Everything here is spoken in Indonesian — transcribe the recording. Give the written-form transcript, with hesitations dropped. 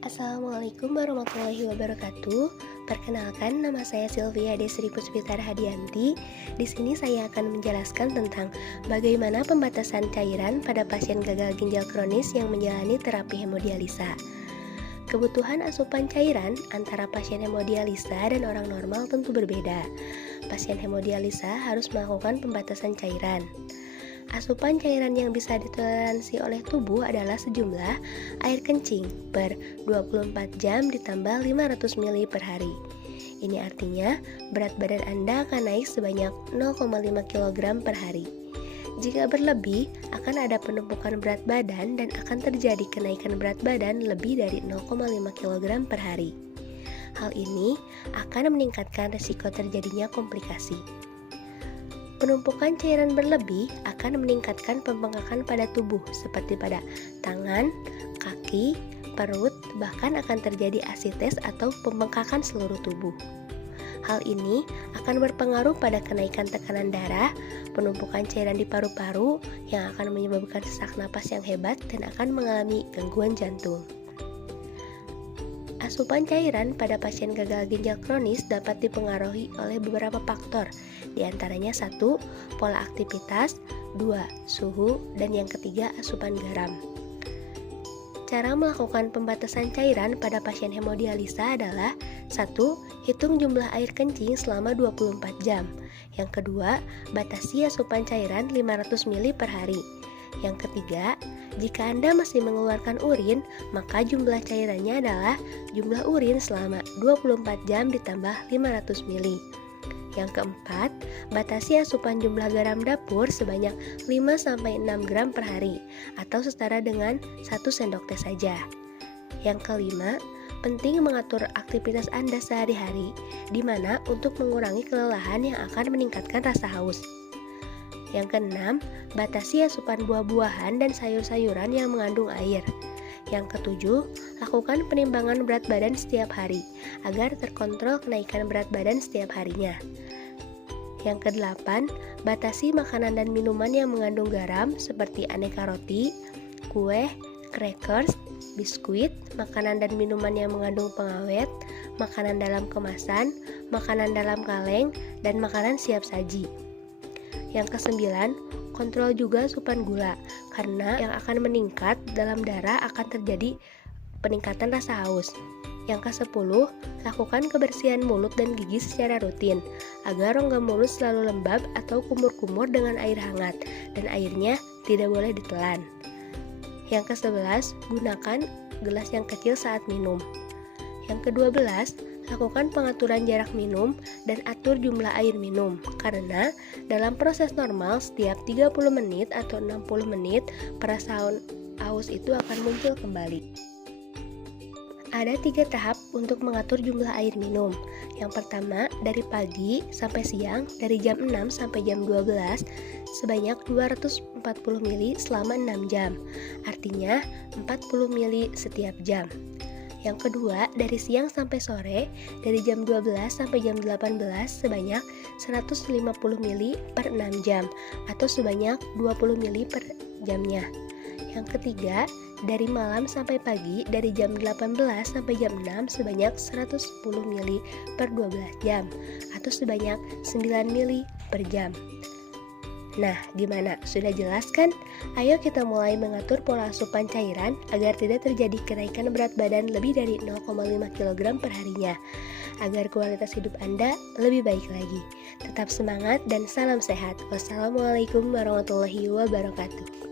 Assalamualaikum warahmatullahi wabarakatuh. Perkenalkan, nama saya Sylvia Desri Puspita Hadianti. Di sini saya akan menjelaskan tentang bagaimana pembatasan cairan pada pasien gagal ginjal kronis yang menjalani terapi hemodialisa. Kebutuhan asupan cairan antara pasien hemodialisa dan orang normal tentu berbeda. Pasien hemodialisa harus melakukan pembatasan cairan. Asupan cairan yang bisa ditoleransi oleh tubuh adalah sejumlah air kencing per 24 jam ditambah 500 ml per hari. Ini artinya berat badan Anda akan naik sebanyak 0,5 kg per hari. Jika berlebih, akan ada penumpukan berat badan dan akan terjadi kenaikan berat badan lebih dari 0,5 kg per hari. Hal ini akan meningkatkan risiko terjadinya komplikasi. Penumpukan cairan berlebih akan meningkatkan pembengkakan pada tubuh seperti pada tangan, kaki, perut, bahkan akan terjadi asites atau pembengkakan seluruh tubuh. Hal ini akan berpengaruh pada kenaikan tekanan darah, penumpukan cairan di paru-paru yang akan menyebabkan sesak napas yang hebat dan akan mengalami gangguan jantung. Asupan cairan pada pasien gagal ginjal kronis dapat dipengaruhi oleh beberapa faktor, di antaranya 1. Pola aktivitas, 2. Suhu, dan yang ketiga asupan garam. Cara melakukan pembatasan cairan pada pasien hemodialisa adalah 1. Hitung jumlah air kencing selama 24 jam. Yang kedua, batasi asupan cairan 500 ml per hari. Yang ketiga, jika Anda masih mengeluarkan urin, maka jumlah cairannya adalah jumlah urin selama 24 jam ditambah 500 ml. Yang keempat, batasi asupan jumlah garam dapur sebanyak 5-6 gram per hari atau setara dengan 1 sendok teh saja. Yang kelima, penting mengatur aktivitas Anda sehari-hari, di mana untuk mengurangi kelelahan yang akan meningkatkan rasa haus. Yang keenam, batasi asupan buah-buahan dan sayur-sayuran yang mengandung air. Yang ketujuh, lakukan penimbangan berat badan setiap hari agar terkontrol kenaikan berat badan setiap harinya. Yang kedelapan, batasi makanan dan minuman yang mengandung garam seperti aneka roti, kue, crackers, biskuit, makanan dan minuman yang mengandung pengawet, makanan dalam kemasan, makanan dalam kaleng, dan makanan siap saji. Yang kesembilan, kontrol juga asupan gula, karena yang akan meningkat dalam darah akan terjadi peningkatan rasa haus. Yang kesepuluh, lakukan kebersihan mulut dan gigi secara rutin, agar rongga mulut selalu lembab atau kumur-kumur dengan air hangat, dan airnya tidak boleh ditelan. Yang kesebelas, gunakan gelas yang kecil saat minum. Yang kedua belas, lakukan pengaturan jarak minum dan atur jumlah air minum, karena dalam proses normal setiap 30 menit atau 60 menit perasaan haus itu akan muncul kembali. Ada 3 tahap untuk mengatur jumlah air minum. Yang pertama, dari pagi sampai siang, dari jam 6 sampai jam 12, sebanyak 240 ml selama 6 jam, artinya 40 ml setiap jam. Yang kedua, dari siang sampai sore, dari jam 12 sampai jam 18 sebanyak 150 ml per 6 jam atau sebanyak 20 ml per jamnya. Yang ketiga, dari malam sampai pagi, dari jam 18 sampai jam 6 sebanyak 110 ml per 12 jam atau sebanyak 9 ml per jam. Nah, gimana? Sudah jelas kan? Ayo kita mulai mengatur pola asupan cairan agar tidak terjadi kenaikan berat badan lebih dari 0,5 kg per harinya, agar kualitas hidup Anda lebih baik lagi. Tetap semangat dan salam sehat. Wassalamualaikum warahmatullahi wabarakatuh.